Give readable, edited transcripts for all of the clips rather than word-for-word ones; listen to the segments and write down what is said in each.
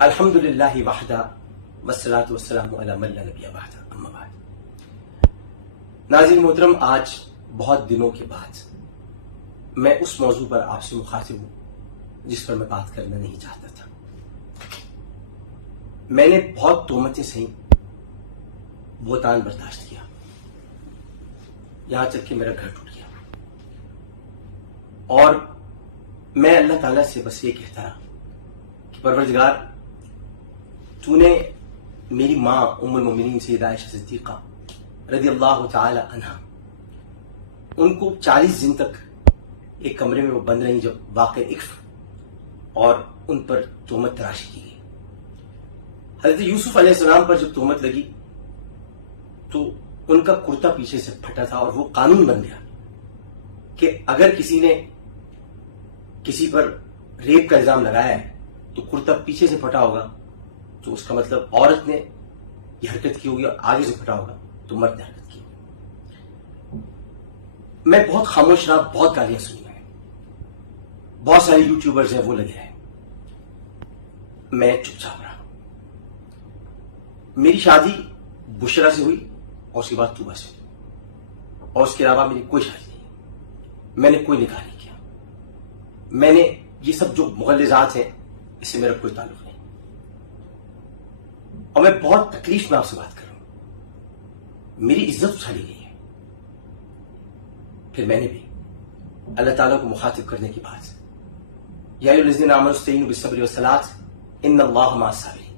الحمدللہ وحدہ والصلاۃ والسلام علی من لا نبی بعدہ اما بعد۔ ناظرین محترم، آج بہت دنوں کے بعد میں اس موضوع پر آپ سے مخاطب ہوں جس پر میں بات کرنا نہیں چاہتا تھا۔ میں نے بہت تہمتیں سہیں، بہتان برداشت کیا، یہاں تک کہ میرا گھر ٹوٹ گیا، اور میں اللہ تعالیٰ سے بس یہ کہتا رہا کہ پروردگار، تو نے میری ماں ام المومنین سیدہ عائشہ صدیقہ رضی اللہ تعالی عنہا، ان کو 40 دن تک ایک کمرے میں وہ بند رہیں جب واقع اکف اور ان پر تہمت تراشی کی گئی۔ حضرت یوسف علیہ السلام پر جب تہمت لگی تو ان کا کرتا پیچھے سے پھٹا تھا، اور وہ قانون بن گیا کہ اگر کسی نے کسی پر ریپ کا الزام لگایا ہے تو کرتا پیچھے سے پھٹا ہوگا تو اس کا مطلب عورت نے یہ حرکت کی ہوگی، اور آگے سے پھٹا ہوگا تو مرد نے حرکت کی ہوگی۔ میں بہت خاموش رہا، بہت گالیاں سنی میں، بہت سارے یوٹیوبرز ہیں وہ لگے ہیں، میں چپ چاپ رہا۔ میری شادی بشرا سے ہوئی اور اس کے بعد طوبہ سے، اور اس کے علاوہ میری کوئی شادی نہیں، میں نے کوئی نکاح نہیں کیا، میں نے یہ سب جو مغلظات ہیں اس سے میرا کوئی تعلق نہیں، اور میں بہت تکلیف میں آپ سے بات کر رہا ہوں۔ میری عزت اچھالی گئی ہے۔ پھر میں نے بھی اللہ تعالیٰ کو مخاطب کرنے کی بات، یا ایھا الذین آمنوا استعینوا بالصبر والصلاۃ ان اللہ مع الصابرین،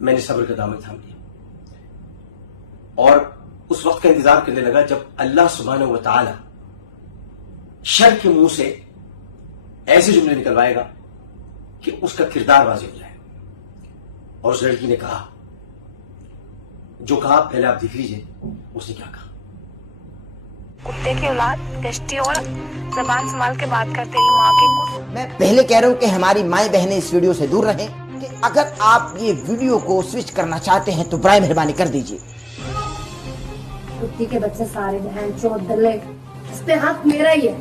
میں نے صبر کا دامن تھام لیا اور اس وقت کا انتظار کرنے لگا جب اللہ سبحانہ و تعالی شر کے منہ سے ایسے جملے نکلوائے گا کہ اس کا کردار واضح ہو جائے۔ اور اس لڑکی نے کہا جو کہا، پہلے آپ دیکھ لیجئے اس نے کیا کہا۔ کتے کی اولاد، گشتی اور زبان سنبھال کے بات کر تیری ماں کے۔ میں پہلے کہہ رہا ہوں کہ ہماری مائیں بہنیں اس ویڈیو سے دور رہیں، کہ اگر آپ یہ ویڈیو کو سوئچ کرنا چاہتے ہیں تو برائے مہربانی کر دیجئے۔ کتی کے بچے سارے بہن چود دلے، اس پہ حق میرا ہی ہے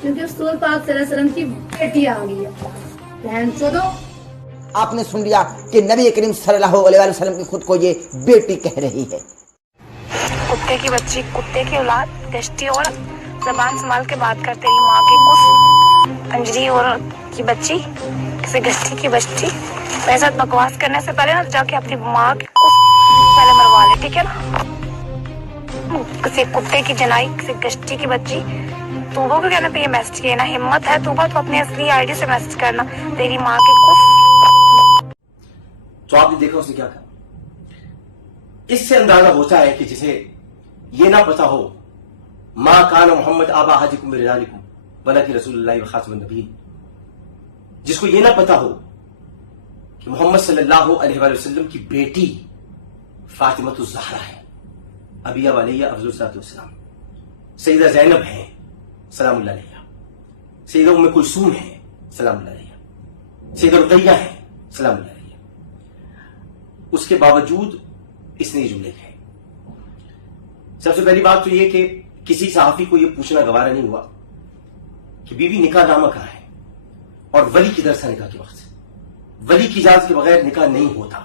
کیونکہ رسول پاک صلی اللہ علیہ وسلم کی بیٹی آ گئی ہے۔ بہن چودو، آپ نے سن لیا کہ نبی کریم صلی اللہ علیہ وسلم کی خود کو یہ بیٹی کہہ رہی ہے۔ کتے کی بچی، کتے کی اولاد، گشتی اور زبان سنبھال کے بات کر تیری ماں کے کس پنجری اور کی بچی، کسی گشتی کی بچی۔ میرے ساتھ بکواس کرنے سے پہلے نا جا کے اپنی ماں کے کس پہلے مروا لے، ٹھیک ہے نا؟ کسی کتے کی جنائی، کسی گشتی کی بچی۔ توبہ کو کہنا پہ یہ میسج کیا نا، ہمت ہے توبہ تو اپنی اصلی آئی ڈی سے میسج کرنا، تیری ماں کے کس۔ تو آپ نے دیکھا اس نے کیا کہا۔ اس سے اندازہ ہوتا ہے کہ جسے یہ نہ پتا ہو ما کان محمد آبا احدکم من رجالکم ولکن رسول اللہ وخاتم النبیین، جس کو یہ نہ پتا ہو کہ محمد صلی اللہ علیہ وآلہ وسلم کی بیٹی فاطمہ الزہرا ہے، ابیہ ولیہ افضل الصلاۃ والسلام، سیدہ زینب ہیں سلام اللہ علیہ، سیدہ ام کلثوم ہیں سلام اللہ علیہ، سیدہ رقیہ ہیں سلام اللہ علیہ، اس کے باوجود اس نے یہ جملے کہے۔ سب سے پہلی بات تو یہ کہ کسی صحافی کو یہ پوچھنا گوارا نہیں ہوا کہ بیوی نکاح نامہ کہاں ہے، اور ولی کدھر تھا نکاح کے وقت، ولی کی اجازت کے بغیر نکاح نہیں ہوتا۔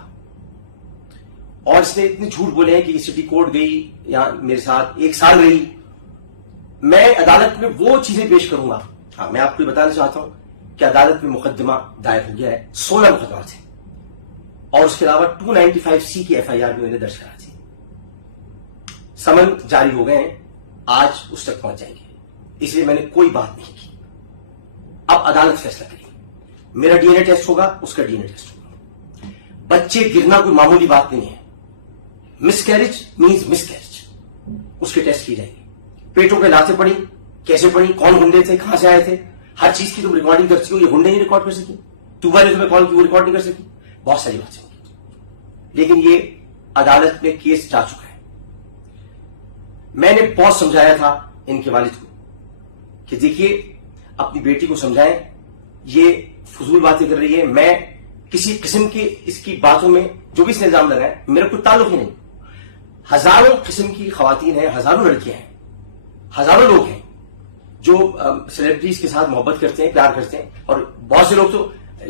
اور اس نے اتنے جھوٹ بولے ہیں کہ یہ سٹی کورٹ گئی یا میرے ساتھ 1 سال رہی۔ میں عدالت میں وہ چیزیں پیش کروں گا۔ ہاں، میں آپ کو بتانا چاہتا ہوں کہ عدالت میں مقدمہ دائر ہو گیا ہے، 16 مقدمات ہیں، اور اس کے علاوہ 295C کی FIR بھی انہیں درج کرا تھی، سمن جاری ہو گئے ہیں، آج اس تک پہنچ جائیں گے، اس لیے میں نے کوئی بات نہیں کی۔ اب عدالت فیصلہ کرے گی، میرا DNA ٹیسٹ ہوگا، اس کا DNA ٹیسٹ ہوگا۔ بچے گرنا کوئی معمولی بات نہیں ہے، مس کیریج مینز مس کیریج، اس کے ٹیسٹ کی جائیں گے۔ پیٹوں کے لاتیں پڑی، کیسے پڑی، کون گنڈے تھے، کہاں سے آئے تھے، ہر چیز کی تم ریکارڈنگ کرتی ہو، یہ گنڈے نہیں ریکارڈ کر سکی، طوبہ نے تمہیں کال کی وہ ریکارڈ نہیں کر سکی، بہت ساری باتیں ہوگی، لیکن یہ عدالت میں کیس جا چکا ہے۔ میں نے بہت سمجھایا تھا ان کے والد کو کہ دیکھیے اپنی بیٹی کو سمجھائیں، یہ فضول باتیں کر رہی ہے، میں کسی قسم کی اس کی باتوں میں جو بھی اس نے الزام لگائے میرا کوئی تعلق ہی نہیں۔ ہزاروں قسم کی خواتین ہیں، ہزاروں لڑکیاں ہیں، ہزاروں لوگ ہیں جو سیلیبریٹیز کے ساتھ محبت کرتے ہیں، پیار کرتے ہیں، اور بہت سے لوگ تو